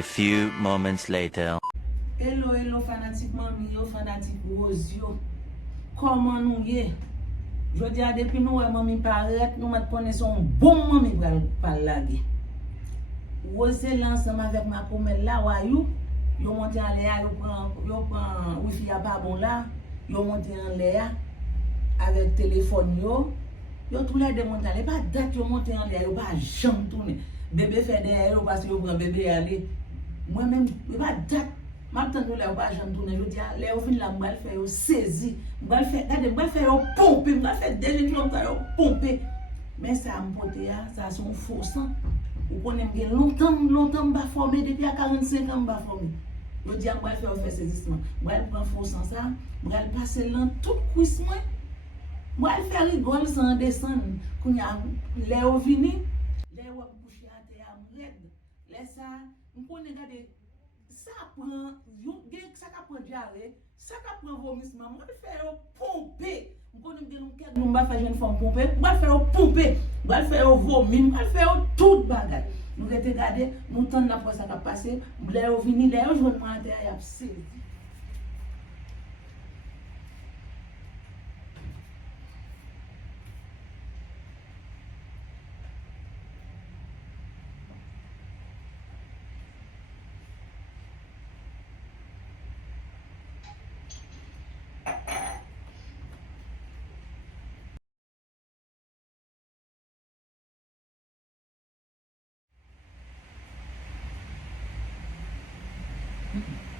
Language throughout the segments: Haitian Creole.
A few moments later. Hello, hello, fanatique Manmi, yo, fanatique Rose, yo. Comment nous y? Je dis à depuis nous, Manmi paraît, nous maintenant connaissons un bon Manmi pour laguer. Rose l'ensemble avec ma commune là, Wayoo, yo monté en l'air, yo prend wifi a pas bon là, yo monté en l'air avec téléphone yo tous les deux monté en l'air, pas date yo monté en l'air, yo pas jamais tourner. Bébé fait derrière yo parce que yo prend bébé aller. Moi même, yo pas date. Maintenant nous là pas jamais tourner, je dis là au fin la m'al faire yo saisi, m'al faire regardez, m'al faire yo pomper, m'al faire déjà kilomètres yo pomper. Mais ça m'porter ça son faux sang. Ou connaît longtemps pas formé depuis à 45 ans pas formé. Je dis m'al faire saisissement. M'al prend faux sang ça, m'al passer dans tout cuisse moi faire rigole sans descendre. Quand y a les au vini, les ou coucher à terre raide. Laisse ça, on connaît regarder ça prend ça prend diarrhée, ça prend vomissement, moi faire pomper. On connaît bien nous va faire une forme pomper, moi faire pomper, moi faire vomir, moi faire tout bagage. Nous rete garder, nous tendre la fois ça va passer, les au vini, les au joindre moi à terre y a saisi.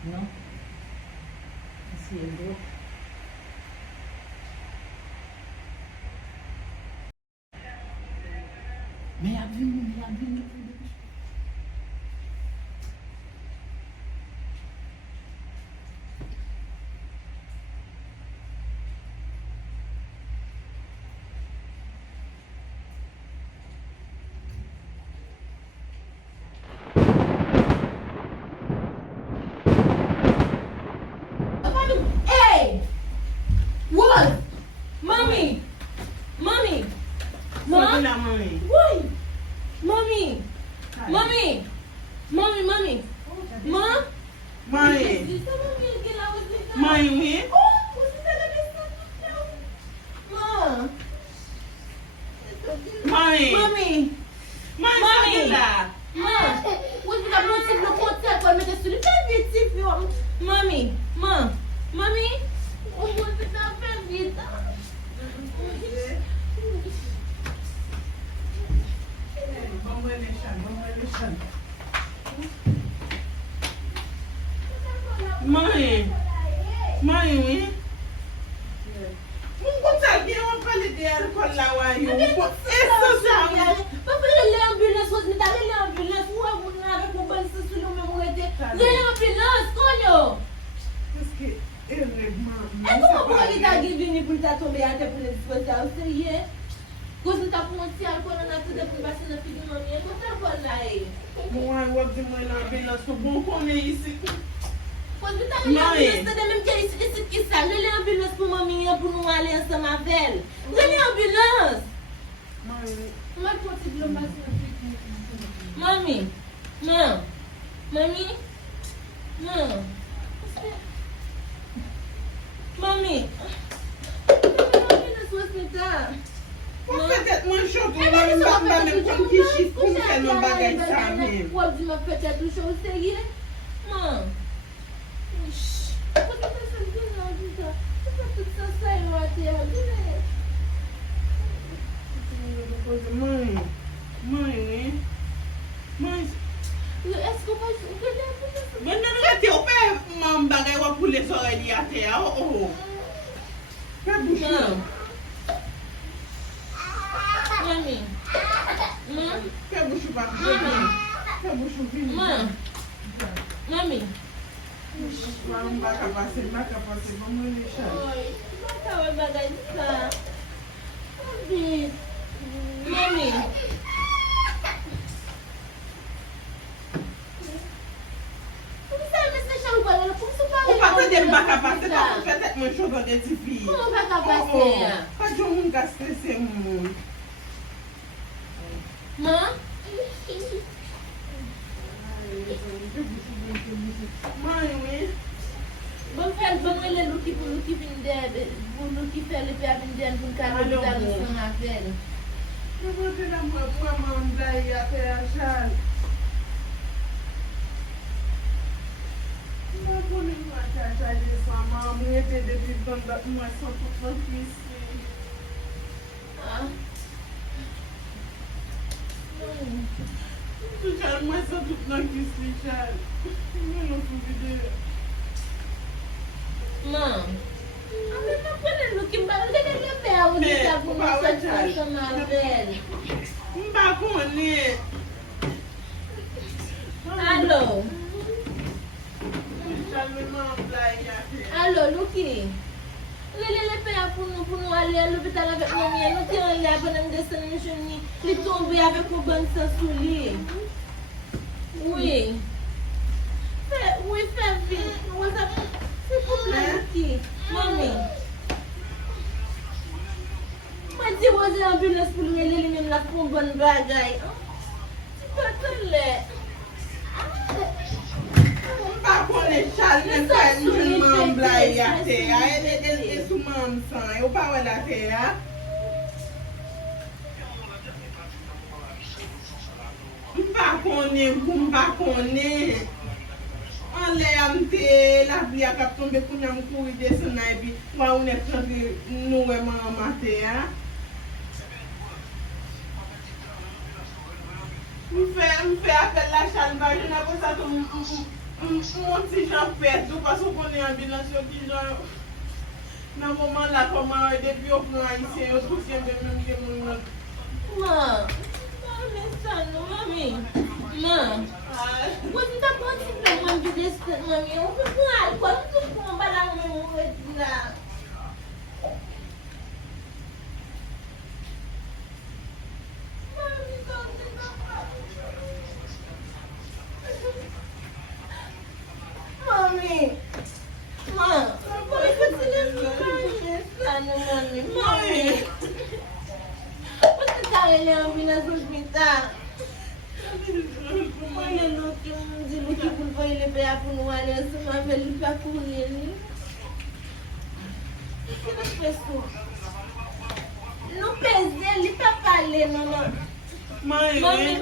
Non. C'est beau. Mais il y a vu. Hey! What? Mommy! Mommy! Mom? Why? Mommy! Mommy! Mommy! Mommy! Mom? Mãe, mãe, Mom! mãe, Mommy! mãe, lá. Mom! Você tá muito no contato, mas é tudo bem, Mommy! Mom! Mommy! Você tá perdida. Vamos eleger. Mãe, mãe, não consegue uma qualidade com lá, Wayoo. Isso já. Papai, ele é ambulância, você me dá ele é ambulância, o avô não é com banho, se você não me morrer. Ele é ambulância, olha. Parce que ele, É como pode estar vindo por estar tomando até por ele disposar o ser coisa está ponteando quando na tudo por baixo na filha do mamãe, não tá por lá aí. moi, eu vou dizer na vila, sou bom com isso. Quando tá na ambulância, tá mesmo que isso que sabe, ele é ambulância por maminha por não aliança mavel. Ele é ambulância. Mãe, Mas pode ser baixo na filha. Mami, não. Mami, não. Mami. peut-être moi je dois même comme qui chiffre pour faire nos bagages ça même. Pode dire peut-être une chose sérieux. Non. Pourquoi tu fais ça déjà? Tu fais tout ça ça et moi tu es Mãe. est-ce qu'on va Mais non, tu es au père, mon bagage pour les oreilles à terre. Oh. Fais bouche. Mami. Mami. Fais bouche pas. Fais bouche vite. Mami. Vamos passer, vamos deixar. Oi. Não tá bagagem ça. Mami. Ou pas que des bacs à passer, parce que peut-être moi je vais des filles. Comment bac à passer? Pas de monde qui stressé mon. Maman? Manmi. Bon fèl, bon wè lè lou ki pou lou ki vin dè, pou lou ki fè lè pe a vin dè pou n'ka lou ki talou son a fèl. Mwen pote la mwen mblay ate a chal. Mwen poni mwen chal de sa mwen ete depi don dat mwen son tout mwen kisi. Chal mwen son tout mwen kisi chal. Mwen nou pou vide. Man, ame mwen pwene lou ki mba, lè lè lè pe a ou di sa pou mwen sa chal son a fèl. Mba koni. Alo, Chal mwen mblay ate. alo, Luki. Lè pe a pou nou ale a l'hôpital avèk mami, nou ti an lè apè nan desen mè cheni, li tombe avèk ou bon sens sou li. Oui. Oui, fè vite. Ou sa c'est pour Luki. Mami. Mwen di wazè ambulance pou lè li mèm la pou bon bagay. Ti paten lè. Mba koni chal men fay mwen mblay ate ya. E sou mwen san. E ou pa wè la te ya. Mba koni. An le amte la vli a kap tombe kou nyam kou ide senay bi. Wa ou ne transi nou e man mate ya. Mfe apel la chal ba jen a kosa tou mwen ti jan pet do pasou konen ambulans yo ki jan nan moman la koman depi yo pran isen yo trousyen de men de moun nan. Mami, sano, mami. Wè ti ta pransiple mwen bi desket mami, ou pe pou alkol, ou pou mwen balan mwen wè di la. Mami, kante kapa. Mami. Mami, kante le mami, sano mami. Mami. Wè ti ta rele ambulans hospital. Mwen lè lò ki mwen di lò ki pou l'voye lè pe a pou nou alè seman ve lè pa pou lè li. Ki lè fè sou? Nou peze lè pa pale nanan. Mami, mami lè.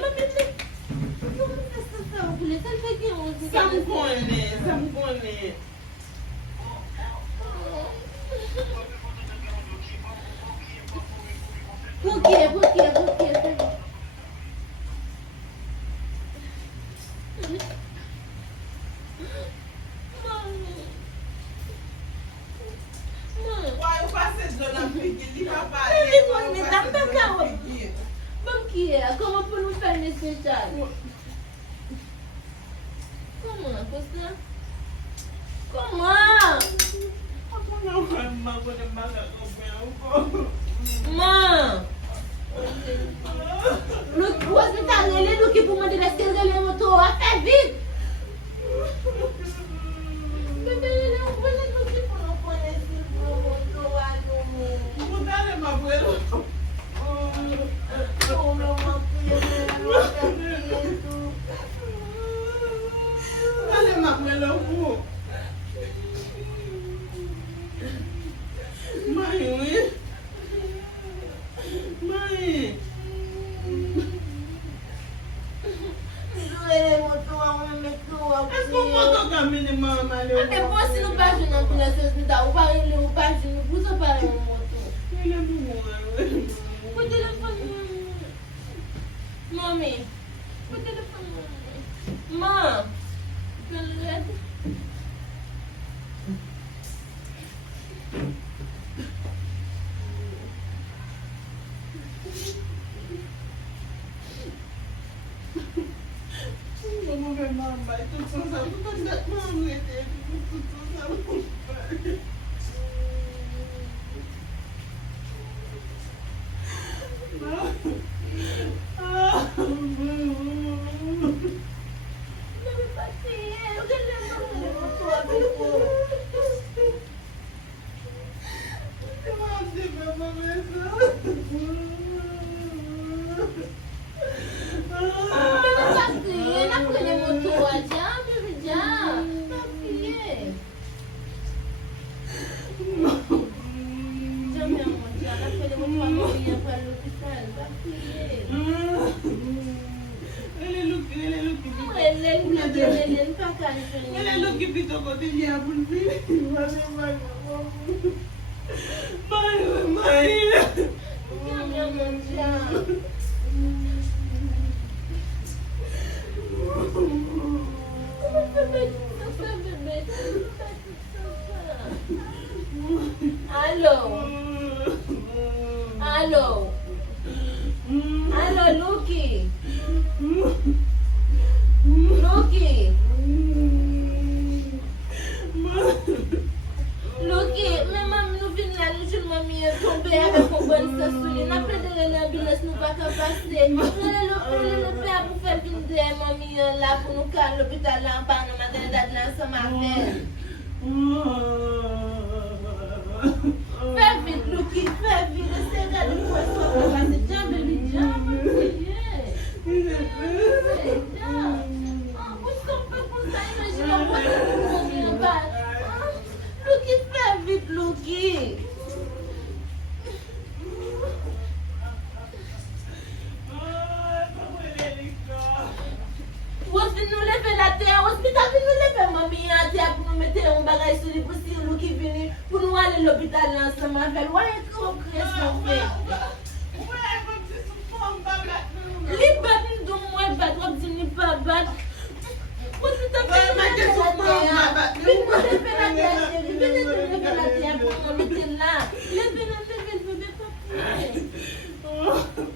Nou mwen fè sa sa ou pou lè. Sal fè ki yon si. Sa m konen. Pouke. Wayou pase do nan piki li pa pale. Mami, dam ta ka wè. Bam kiye, koman pou nou fè lè se chal? Koman, kosa? Koman? Ako nan kwen man konen baga kopen ou ko. Man! Hospital rele nou ki pou mwen de reske rele moto a fè vit! Bebe rele ou pwene nou ki pou nou pwene si pou moto a nou. Mwen dale ma vwelo. Ou nou man pouye rele a fè tou. Dale ma vwelo pou. Mãe, oui. Mãe. Ele moto a mwen metou a Est-ce que moto kamene mama le? Ate pon si nou pa joun nan pou nese hospital, ou pa rele ou pa joun, pou sa pa rele moto. Ele é do mano. Pou telefon mami. Mami, pou telefon mami. Ma, pel red. Vamos ver mama, tudo só sabe que tá mama dele, tudo sabe. Alô? Alô? Alô, Lucky? Lucky? Lucky, même maman nous vient là, nous jeunes mamie tombé avec un bon sasouli. N'a pas de l'ambulance, nous pas qu'à passer. Le père pour faire venir mamie là pour nous calmer l'hôpital là, par nous matin date là, ça m'a fait. Fais vite, Lucky, fais vite. C'est là le poisson pour passer. Tiens, baby, tiens, Lucky, fais vite, Lucky. Hospital nous lever la terre, hospital nous lever mamie à terre pour nous mettre un bagage sur les possibles Lucky venir pour nous aller à l'hôpital ensemble avec ouais qu'on crée son fait. Les battre de moi battre dit ni pas battre. Hospital fait la terre. Venez faire la terre, chérie. Venez faire la terre pour nous mettre là. Levez le bébé pas.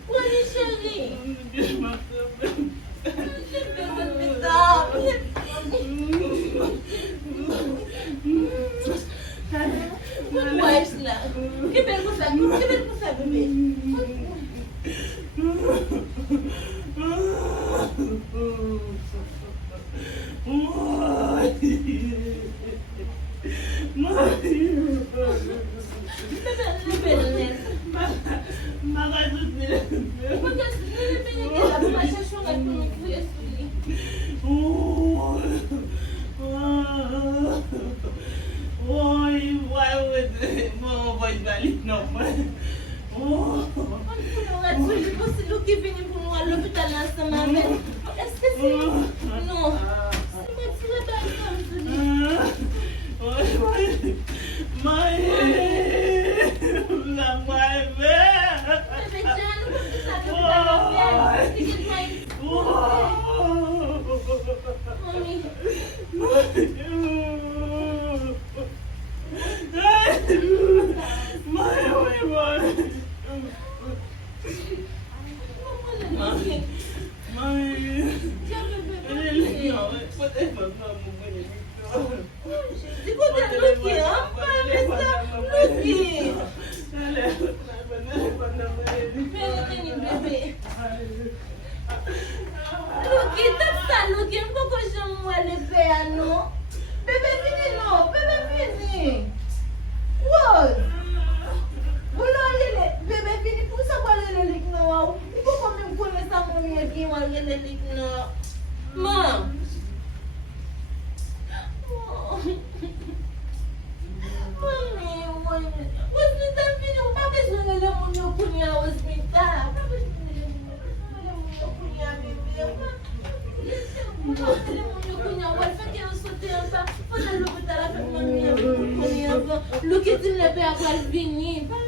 Oui, chérie. Que belle ça, bébé. Lucky venu pour nous à l'hôpital ensemble avec. Est-ce que c'est... Non. C'est moi qui l'ai pas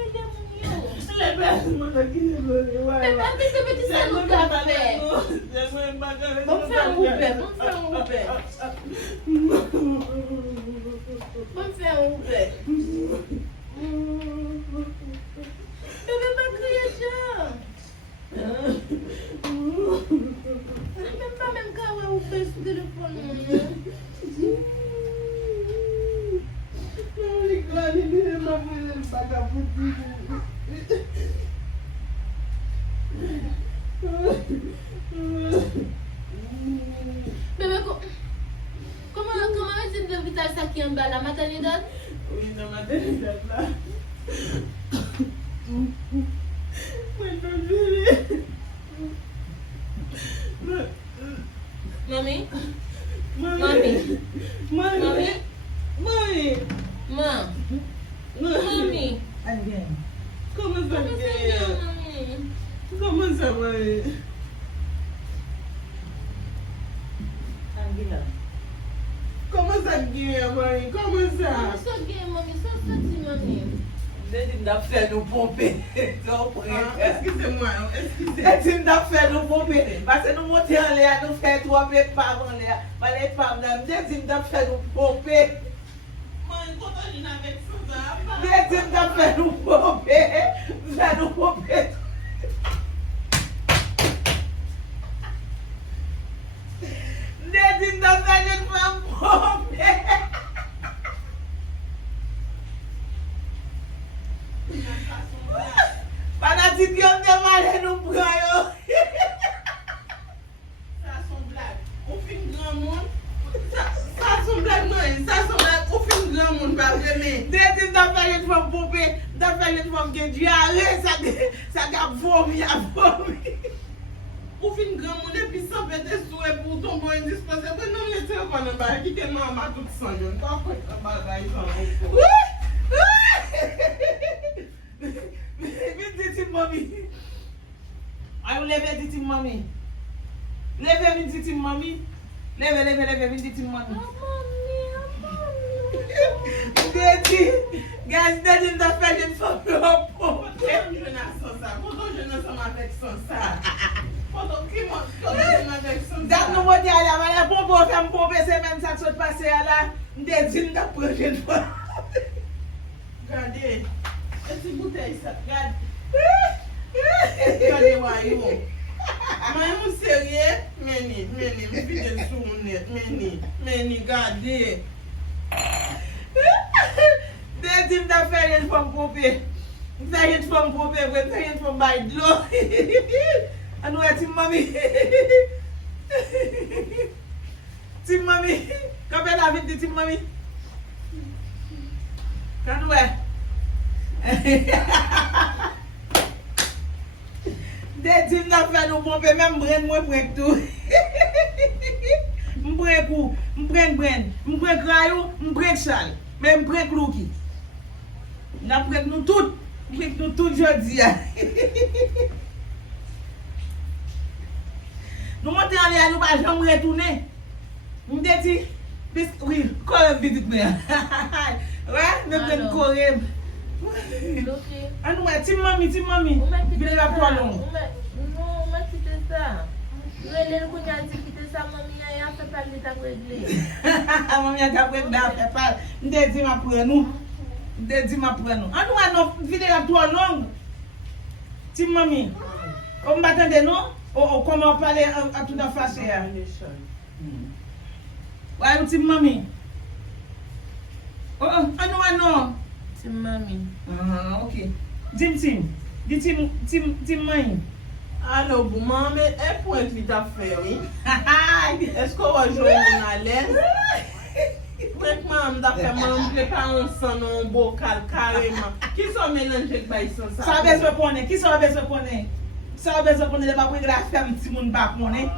Bébé, comment est-ce que l'hôpital ça qui est en bas, la maternité? Oui, la maternité là. Mami? Mami? Mami? Mami? Mami? Again. Comment ça va? Comment ça va? Angela. Comment ça va, Mami? Comment ça Mami, so gen, mami, so senti, mami. Deti mda fè nou pompe. Excusez-moi, excusez. Deti mda fè nou pompe. Pase nou monte an le a, nou fè 3 pe pav an le a. Pale pav nan, deti mda fè nou pompe. Mwen kontan jen avèk Sansa. Deti mda fè nou pompe. Fè nou pompe. Deti mda fè nou pompe. Fanatik yo demare nou pran yo. Ça son blague. Ou fin grand monde. Ça son blague non, ça son blague. Ou fin grand monde par jamais. Deti mda fè yon fòm pompe. Mda fè yon fòm gen diare. Sa ka vomi a vomi. Ou fin grand monde et puis sans péter souhait pour tomber indispensable. Mais non, laissez le qu'on a qui tellement ma toute sang. Je ne sais pas quoi ça bagaille ça. Vin titi mami. Ay ou leve titi mami. Leve vin titi mami. Leve vin titi mami. Deti. Guys, deti mda fè jen fòm yon pompe. Je n'ai sans ça. Pourtant je n'ai pas avec sans ça. Pourtant qui m'a avec sans Dat ça. nou mwote a la, wala pompe ou fèm pompe se men sa sot pase a la. Deti mda prè jen fòm. Gade. Eti bouteille ça. Gade. Gade Wayoo. Mwen moun sérieux? Meni, mwen vide sou moun net. Meni, gade. Deti mda fè jen fòm pompe. Mda jen fòm pompe, mda jen fòm bay dlo. Anou e tim mami. Tim mami. Kabe la vit di tim mami. Kanou e. Deti mda fè nou pompe, men mbren mwen brek tou. Mbrek ou, mbrek rayou, mbrek chal. Men mbrek louki. Mda brek nou tout. Brek nou tout jodi ya. Nou monte an li a nou pa jom retoune. Mdeti, oui, korem vidik me. Wè, mwen pren korem. Anou wè, tim mami. Bile la polon. Non, mwen kite sa. Mwen lè kou nyan ti kite sa, mami a yon se pal li ta kwegle. Mami a kapwek da fe pal. Mdeti ma pren nou. Anou wè nou, vide la polon. Tim mami. O mbatende nou? O koman pale a tout da fase ya? Wayou tim mami. Anou wè nou? Tim mami. Ok. Tim mami. Allo, bouman, mais un point qui t'a fait, oui. Est-ce qu'on va jouer mon à l'aise? Vraiment, m'a fait manger pas un sang dans un bocal carrément. Qui sont mélangés avec ça? Sa bezwe konen, ki sa bezwe konen? Sa bezwe konen de pa pou la fem ti moun pa konen?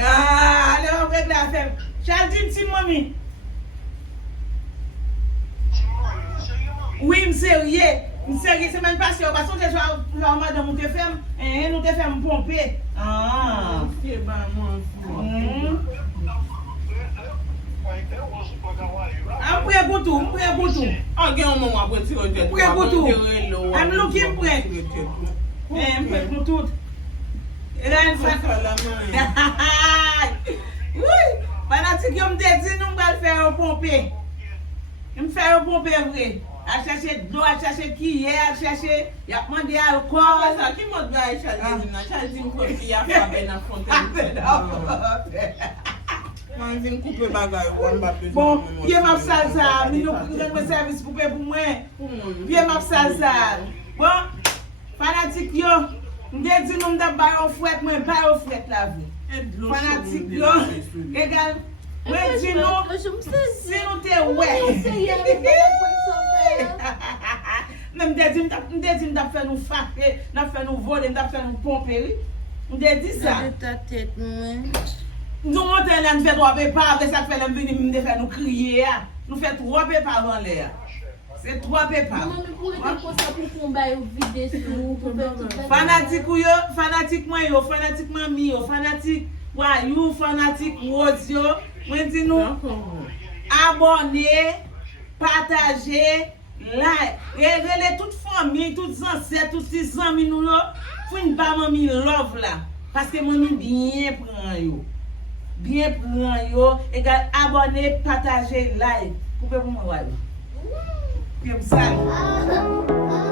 Ah, le pa pou la fem. Chal din tim mami. Oui, mserye, semen pase yo, bason te jwa madame ou te fem, nou te fem pompe. Ah. C'est pas moi. Mpre goutou. Ah, gen un moment après tu rejettes. Mpre goutou. I'm looking mpre. Mpre nou tout. Ren fat. Oui, fanatik yo mde di nou mbal fè yon pompe. Mfè yon pompe vre. A chache dlo, a chache kiye, a chache yapman de alcool. Ça qui m'a dit à Charles pour qu'il y a pas ben à fontaine. Man vin couper bagay ou m'a besoin. Bon, pied m'a salsa, mi nou pren service poupe pou mwen. Pied m'a salsa. Bon, fanatik yo, mde di nou mda bayon fwet, mwen bayon fwet la vi. Fanatik yo, egal, mwen di nou, si nou te wè. Men mde di mda fè nou fake, mda fè nou vole, mda fè nou pompe, mde di sa. Nou monten la nou fè 3 pe pa, avè sa fè lèm vini mde fè nou kriye ya. Nou fè 3 pe pa van lè ya. Se 3 pe pa. Maman, pou ete konsa pou kon bay ou vide sou, pou pe Fanatik ou yo, fanatik mwen yo, fanatik mami yo, fanatik Wayoo, fanatik Wos yo. Mwen di nou, abonner, partager, like. Relez toute famille, toutes ancêtres, tous ces amis nous pour une pas mamie love là parce que mamie bien prend yo. Bien prend yo, égal abonner, partager, like. Coupez pour moi. Comme ça.